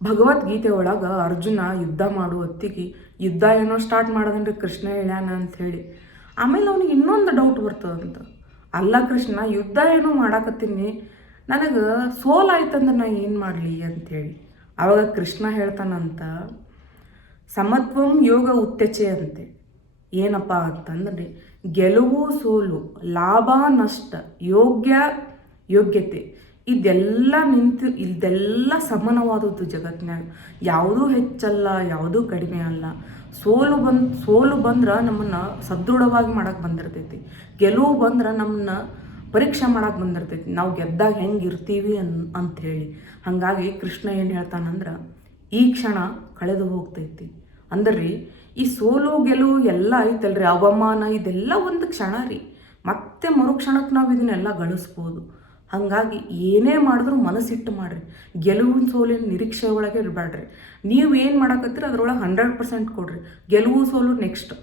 ಭಗವದ್ಗೀತೆ ಒಳಗೆ ಅರ್ಜುನ ಯುದ್ಧ ಮಾಡುವ ಹೊತ್ತಿಗೆ ಯುದ್ಧ ಏನೋ ಸ್ಟಾರ್ಟ್ ಮಾಡೋದನ್ರಿ ಕೃಷ್ಣ ಹೇಳ್ಯಾನ ಅಂಥೇಳಿ. ಆಮೇಲೆ ಅವನಿಗೆ ಇನ್ನೊಂದು ಡೌಟ್ ಬರ್ತದಂತ, ಅಲ್ಲ ಕೃಷ್ಣ ಯುದ್ಧ ಏನೋ ಮಾಡಾಕತ್ತೀನಿ, ನನಗೆ ಸೋಲಾಯ್ತಂದ್ರೆ ನಾ ಏನು ಮಾಡಲಿ ಅಂಥೇಳಿ. ಆವಾಗ ಕೃಷ್ಣ ಹೇಳ್ತಾನಂತ, ಸಮತ್ವಂ ಯೋಗ ಉತ್ತೆಚೆ ಅಂತೆ. ಏನಪ್ಪ ಅಂತಂದ್ರೆ ಗೆಲುವು ಸೋಲು, ಲಾಭ ನಷ್ಟ, ಯೋಗ್ಯತೆ ಇದೆಲ್ಲ ಸಮಾನವಾದದ್ದು ಜಗತ್ತಿನಾಗ. ಯಾವುದೂ ಹೆಚ್ಚಲ್ಲ, ಯಾವುದೂ ಕಡಿಮೆ ಅಲ್ಲ. ಸೋಲು ಬಂದ್ರೆ ನಮ್ಮನ್ನು ಸದೃಢವಾಗಿ ಮಾಡಕ್ಕೆ ಬಂದಿರ್ತೈತಿ, ಗೆಲುವು ಬಂದ್ರೆ ನಮ್ಮನ್ನ ಪರೀಕ್ಷೆ ಮಾಡಕ್ಕೆ ಬಂದಿರ್ತೈತಿ, ನಾವು ಗೆದ್ದಾಗ ಹೆಂಗೆ ಇರ್ತೀವಿ ಅಂಥೇಳಿ. ಹಾಗಾಗಿ ಕೃಷ್ಣ ಏನು ಹೇಳ್ತಾನಂದ್ರೆ, ಈ ಕ್ಷಣ ಕಳೆದು ಹೋಗ್ತೈತಿ ಅಂದ್ರೆ ಈ ಸೋಲು ಗೆಲುವು ಎಲ್ಲ ಐತಲ್ರಿ, ಅವಮಾನ ಇದೆಲ್ಲ ಒಂದು ಕ್ಷಣ ರೀ, ಮತ್ತೆ ಮರುಕ್ಷಣಕ್ಕೆ ನಾವು ಇದನ್ನೆಲ್ಲ ಗಳಿಸ್ಬೋದು. ಹಾಗಾಗಿ ಏನೇ ಮಾಡಿದ್ರೂ ಮನಸ್ಸಿಟ್ಟು ಮಾಡಿರಿ, ಗೆಲುವಿನ ಸೋಲಿನ ನಿರೀಕ್ಷೆ ಒಳಗೆ ಇರಬೇಡ್ರಿ. ನೀವು ಏನು ಮಾಡಕತ್ತೀರಿ ಅದ್ರೊಳಗೆ 100% ಕೊಡ್ರಿ, ಗೆಲುವು ಸೋಲು ನೆಕ್ಸ್ಟ್.